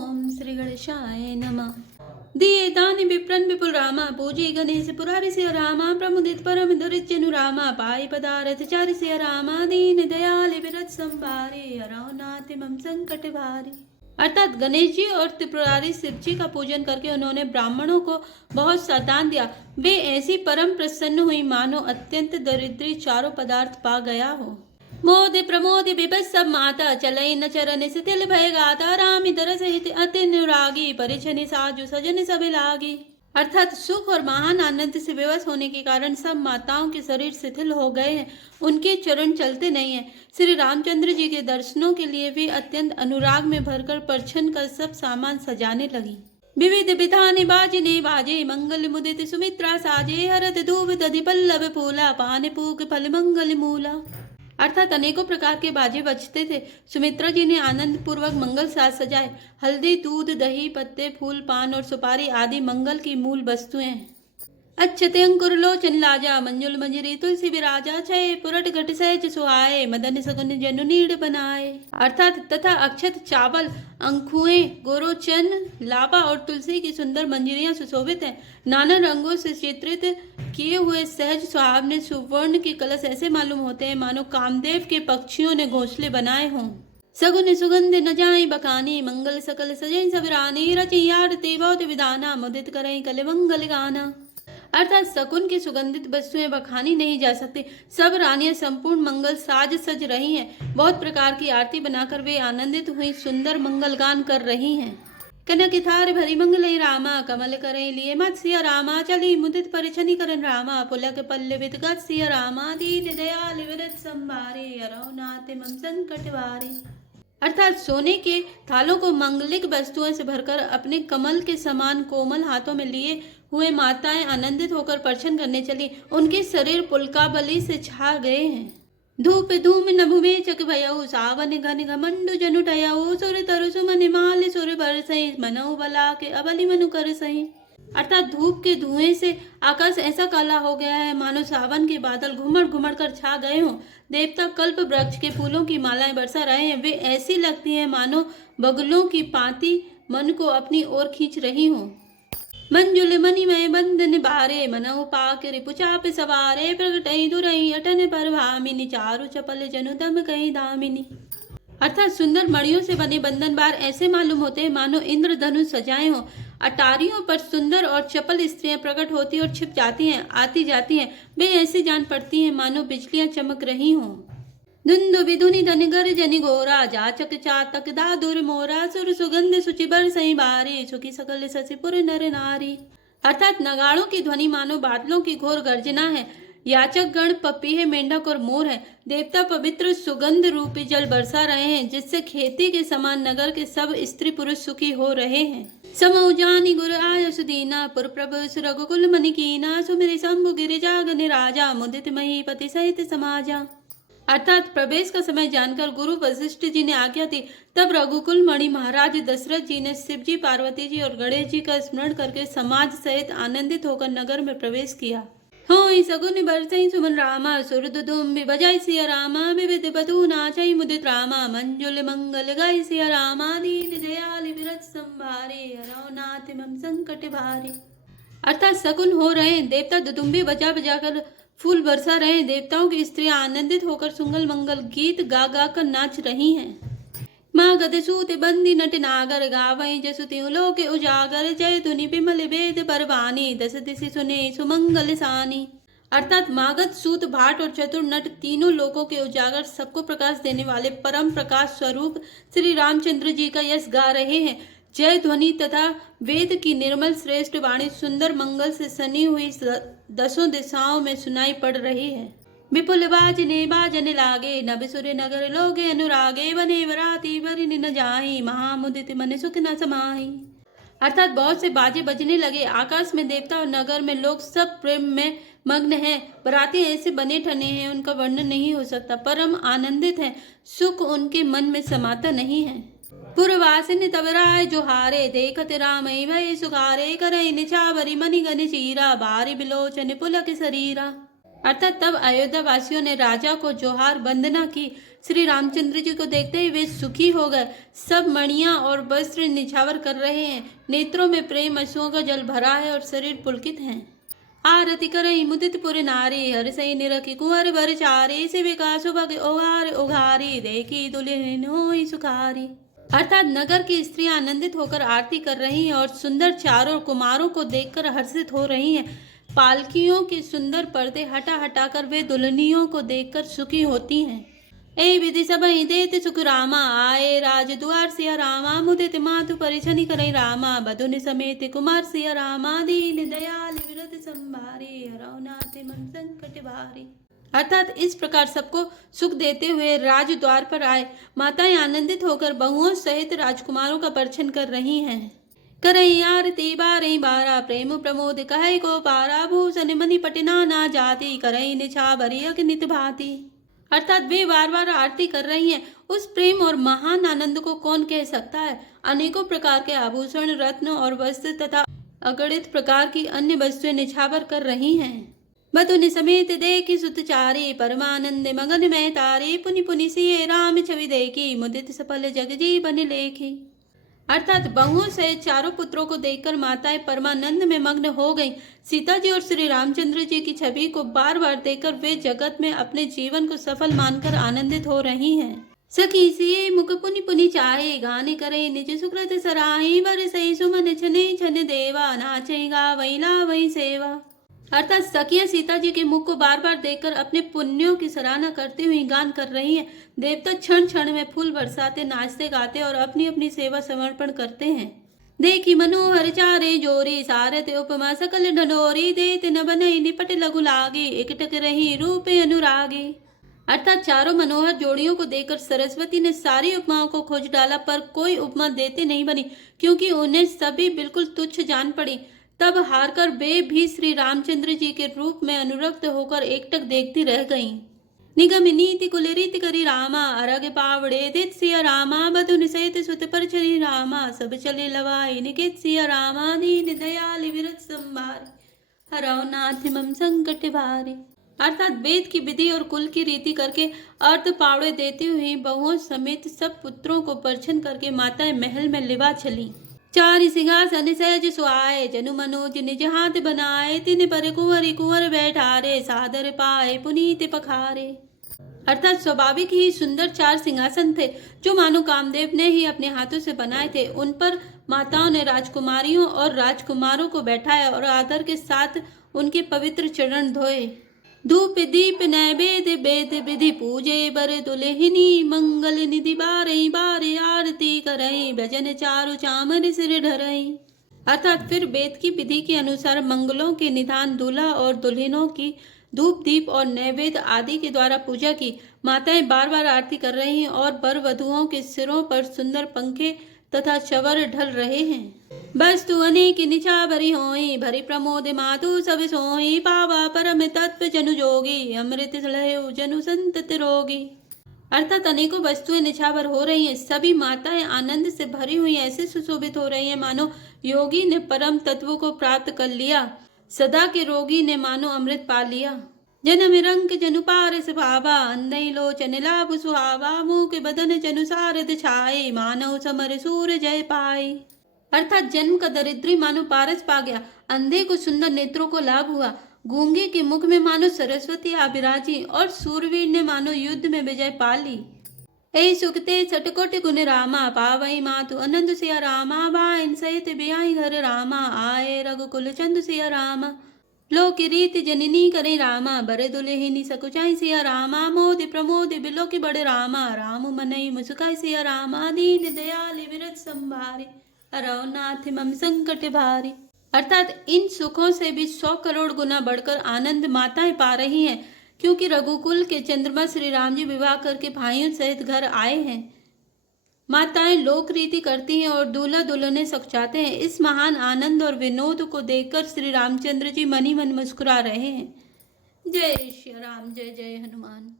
ओम श्री गणेशाय नमः। दिए दानि विप्रन विपुल रामा, पूजे गणेश पुरारि सिया रामा, प्रमुदित परम धरित जनु रामा, पाई पदारथ चारि सिया रामा, दीन दयाल विरत संभारे, हरौ नाथ मम संकट भारे। अर्थात गणेश जी और त्रिपुरारी शिव जी का पूजन करके उन्होंने ब्राह्मणों को बहुत सातान दिया। वे ऐसी परम प्रसन्न हुई मानो अत्यंत दरिद्री चारों पदार्थ पा गया हो। मोद प्रमोद बिबस सब माता, चलई न चरण शिथिल भय गाता, राम दरस हित अति अनुरागी, परिछनि साजु सजन सब लागी। अर्थात सुख और महान आनंद से विवश होने के कारण सब माताओं के शरीर शिथिल हो गए हैं, उनके चरण चलते नहीं हैं। श्री रामचंद्र जी के दर्शनों के लिए वे अत्यंत अनुराग में भरकर परछन कर सब सामान सजाने लगी। विविध विधानि बाजने बाजे, मंगल मुदित सुमित्रा साजे, हरत धूप दधि पल्लव फूला, पान पूक फल मंगल मूला। अर्थात अनेकों प्रकार के बाजे बजते थे। सुमित्रा जी ने आनंद पूर्वक मंगल साज सजाए। हल्दी, दूध, दही, पत्ते, फूल, पान और सुपारी आदि मंगल की मूल वस्तुएं हैं। अच्छते अंकुर लोचन लाजा, मंजुल मंजरी तुलसी विराजा, छय पुरट घट सहज सुहाए, मदन सगुन जनु नीड़ बनाए। अर्थात तथा अक्षत, चावल, अंकुएं, गोरोचन, लावा और तुलसी की सुंदर मंजरियां सुशोभित हैं। नाना रंगों से चित्रित किए हुए सहज सुहावने सुवर्ण के कलश ऐसे मालूम होते हैं मानो कामदेव के पक्षियों ने घोंसले बनाए हों। सगुन सुगंध न जाई बकानी, मंगल सकल सजई सबरानी, रचि आरती बहुत विधाना, मुदित करई कल मंगल गाना। अर्थात सकुन की सुगंधित वस्तुएं बखानी नहीं जा सकती। सब रानियां संपूर्ण मंगल साज सज रही हैं। बहुत प्रकार की आरती बनाकर वे आनंदित हुई सुंदर मंगल गान कर रही हैं। कनक थार भरी मंगलई रामा, कमल करे लिए मत सिया रामा, चली मुदित परिछनि करन रामा, पुलक पल्लवित गत सिया रामा, दीन दयाल विरत संभारे, हरौ नाथ मम संकट भारे। अर्थात सोने के थालों को मंगलिक वस्तुओं से भरकर अपने कमल के समान कोमल हाथों में लिए हुए माताएं आनंदित होकर परछन करने चली। उनके शरीर पुलकाबली से छा गए हैं। धूप धूम नभु चक भयऊ, सावन घन घमंडु जनुटयऊ, सुर तरु सुमन माल सुर बरसई, मनऊ बला के अबली मनु कर सही। अर्थात धूप के धुएं से आकाश ऐसा काला हो गया है मानो सावन के बादल घुमड़ घुमड़ कर छा गए हों। देवता कल्प वृक्ष के फूलों की मालाएं बरसा रहे हैं। वे ऐसी लगती हैं मानो बगुलों की पाती मन को अपनी ओर खींच रही हों। मंजुल मणिमय बंधन बारे, मनऊ पाक रिपुचाप सवारे, प्रगटई दुरई अटन पर भामिनी, चारु चपल जनु दम कही दामिनी। अर्थात सुंदर मणियों से बने बंधन बार ऐसे मालूम होते हैं मानो इंद्र धनुष सजाए हों। अटारियों पर सुंदर और चपल स्त्रियां प्रकट होती और छिप जाती हैं, आती जाती हैं। वे ऐसी जान पड़ती हैं मानो बिजलियां चमक रही हों। धुंधु विधुनि धनगर जनि घोरा, जाचक चातक दादुर मोरा, सुर सुगंध सुचि बरसई बारे, सुखी सकल शशिपुर नर नारी। अर्थात नगाड़ों की ध्वनि मानो बादलों की घोर गर्जना है। याचक गण पपीहे, मेंढक और मोर है। देवता पवित्र सुगंध रूपी जल बरसा रहे हैं, जिससे खेती के समान नगर के सब स्त्री पुरुष सुखी हो रहे हैं। समौ जानी गुर आयस दीना, पुर प्रभु रघुकुल मनि कीना, सुमिरि शंभु गिरिजा गनि राजा, मुदित महीपति सहित समाजा। अर्थात प्रवेश का समय जानकर गुरु वशिष्ठ जी ने आज्ञा दी। तब रघुकुल मणि महाराज दशरथ जी ने शिव जी, पार्वती जी और गणेश जी का स्मरण करके समाज सहित आनंदित होकर नगर में प्रवेश किया। होई सगुन बरसई सुमन रामा, सुरद दुम्बि बजाई सिया रामा, विविध बधू नाचई मुदित रामा, मंजुल मंगल गाई सिया रामा, दीन दयाल विरत संभारे, हरौ नाथ मम संकट भारे। अर्थात सकुन हो रहे हैं। देवता दुदुम्बी बजा बजाकर फूल बरसा रहे हैं। देवताओं की स्त्रियां आनंदित होकर सुंगल मंगल गीत गा गा कर नाच रही हैं। माँ गद सूत बंदी नट नागर, गावई जसुति लोके उजागर, जय धुनि बिमल वेद परवानी, दस दिशि सुने सुमंगल सानी। अर्थात मागध, सूत, भाट और चतुर नट तीनों लोकों के उजागर सबको प्रकाश देने वाले परम प्रकाश स्वरूप श्री रामचंद्र जी का यश गा रहे हैं। जय ध्वनि तथा वेद की निर्मल श्रेष्ठ वाणी सुंदर मंगल से सनी हुई दसों दिशाओं में सुनाई पड़ रही है। विपुल बाजने बाजने लागे, नभिसुर नगर लोगे अनुरागे, बने वराती बरिन न जाही, महामुदित मन सुख न समाही। अर्थात बहुत से बाजे बजने लगे। आकाश में देवता और नगर में लोग सब प्रेम में मग्न हैं। बराती ऐसे बने ठने हैं उनका वर्णन नहीं हो सकता। परम आनंदित हैं, सुख उनके मन में समाता नहीं है। पुरवासिन तवराय जोहारे, देखत रामई भय सुखारे, करई निछावरी मणि गनि चीरा, बारी बिलोचन पुलक शरीरा। अर्थात तब अयोध्या वासियों ने राजा को जोहार वंदना की। श्री रामचंद्र जी को देखते ही वे सुखी हो गए। सब मणियां और वस्त्र निछावर कर रहे हैं, नेत्रों में प्रेम आंसुओं का जल भरा है और शरीर पुलकित है। आरती करई मुदित पुर नारी, हर सही निरखी कुंवर बर चारी, से विकास भग ओघार ओघारी, देखी दुल्हन होई सुखारी। अर्थात नगर की स्त्रियां आनंदित होकर आरती कर रही हैं और सुंदर चारों कुमारों को देखकर हर्षित हो रही हैं। पालकियों के सुंदर पर्दे हटा हटाकर वे दुल्हनियों को देखकर सुखी होती हैं। ए विधि सबई देत सुख रामा, आए राज द्वार सिया रामा, मुदित मातु परिछनि करई रामा, बधुन समेत कुमार सिया रामा, दीन दयाल विरत संभारे, हरौ नाथ मन संकट भारी। अर्थात इस प्रकार सबको सुख देते हुए राज द्वार पर आए। माताएं आनंदित होकर बहुओं सहित राजकुमारों का परिछन कर रही हैं। करई आरती बारई बारा, प्रेम प्रमोद कहै को पारा, भूषण मणि पटना ना जाती, करई निछा बरी अग्नित भांति। अर्थात वे बार बार आरती कर रही हैं। उस प्रेम और महान आनंद को कौन कह सकता है। अनेकों प्रकार के आभूषण, रत्न और वस्त्र तथा अगणित प्रकार की अन्य वस्तुएं निछावर कर रही हैं। बधुन समेत देखी सुतचारी, परमानंद मगन में तारी, पुनि पुनि सिए राम छवि देखी, मुदित सफल जग जीवन लेखी। अर्थात बहुओं से चारों पुत्रों को देखकर माताएं परमानंद में मग्न हो गईं। सीता जी और श्री रामचंद्र जी की छवि को बार बार देखकर वे जगत में अपने जीवन को सफल मानकर आनंदित हो रही हैं। सखी सिए मुख पुनि पुनि चाहे, गाने करे निज सुकृत सराही, बर सही सुमन छने छन देवा, नाचे गावई लावई सेवा। अर्थात सखियां सीता जी के मुख को बार बार देखकर अपने पुण्यों की सराहना करती हुई गान कर रही हैं। देवता क्षण क्षण में फूल बरसाते, नाचते गाते और अपनी अपनी सेवा समर्पण करते हैं। देखी मनोहर चारे जोरी, सारथ उपमा सकल ढंढोरी, देत न बनई निपट लघु लागी, एकटक रही रूपे अनुरागी। अर्थात चारों मनोहर जोड़ियों को देखकर सरस्वती ने सारी उपमाओं को खोज डाला, पर कोई उपमा देते नहीं बनी, क्योंकि उन्हें सभी बिल्कुल तुच्छ जान पड़ी। तब हारकर वे भी श्री रामचंद्र जी के रूप में अनुरक्त होकर एकटक देखती रह गईं। निगम नीति कुल रीति करी रामा, अरग पावड़े दित सिया रामा, बधुन सहित सुत परछनि रामा, सब चले लवाई निकेत सिया रामा, दीन दयाल विरत संभार, हरौ नाथ मम संकट भारी। अर्थात वेद की विधि और कुल की रीति करके अर्ध पावड़े देती हुई बहुओं समेत सब पुत्रों को परछन करके माताएं महल में लिवा चली। चारि सिंहासन सहज सुआए, जनु मनोज निज हाथ बनाए, तिन पर कुंवरी कुंवर बैठारे, सादर पाए पुनीत पखारे। अर्थात स्वाभाविक ही सुंदर 4 सिंहासन थे, जो मानो कामदेव ने ही अपने हाथों से बनाए थे। उन पर माताओं ने राजकुमारियों और राजकुमारों को बैठाया और आदर के साथ उनके पवित्र चरण धोए। धूप दीप नैवेद्य वेद विधि पूजे, बर दुल्हिनी मंगल निधि बारई बारे, आरती करई भजन चारु चामर सिर ढरई। अर्थात फिर वेद की विधि के अनुसार मंगलों के निधान दूल्हा और दुल्हनों की धूप दीप और नैवेद्य आदि के द्वारा पूजा की। माताएं बार बार आरती कर रही हैं और वर वधुओं के सिरों पर सुंदर पंखे तथा चवर ढल रहे हैं। वस्तु अनेक निछा भरी होई, भरी प्रमोद मातु सब सोई, पावा परम तत्व जनु जोगी, अमृत लहु जनु संतत रोगी। अर्थात अनेकों वस्तुएं निछावर हो रही हैं। सभी माताएं आनंद से भरी हुई ऐसे सुशोभित हो रही हैं मानो योगी ने परम तत्व को प्राप्त कर लिया, सदा के रोगी ने मानो अमृत पा लिया। जनम रंग जनु पारस भावा, अंधई लोचन लाभ सुहावा, मुख बदन जनु सारद छाए, मानव समर सूर जय पाए। अर्थात जन्म का दरिद्री मानो पारस पा गया, अंधे को सुंदर नेत्रों को लाभ हुआ, गूंगे के मुख में मानो सरस्वती आबिराजी और सूरवीर ने मानो युद्ध में विजय पा ली। ऐ सुखते छटकोट गुण रामा, पावई मातु आनंद सिया रामा, बाइन सहित बियाई घर रामा, आए रघुकुल चंद सिया रामा। लोक रीत जननी करे रामा, बर दुल्हिनी सकुचाई सिया रामा, मोद प्रमोद बिलोक बड़े रामा, राम मनई मुस्काई सिया रामा, दीन दयाल विरत संभारे, हरौ नाथ मम संकट भारी। अर्थात इन सुखों से भी 100 करोड़ गुना बढ़कर आनंद माताएं पा रही हैं, क्योंकि रघुकुल के चंद्रमा श्री राम जी विवाह करके भाइयों सहित घर आए हैं। माताएं लोक रीति करती हैं और दूल्हा दुल्हने सकुचाते हैं। इस महान आनंद और विनोद को देखकर श्री रामचंद्र जी मन ही मन मुस्कुरा रहे हैं। जय श्री राम, जय जय हनुमान।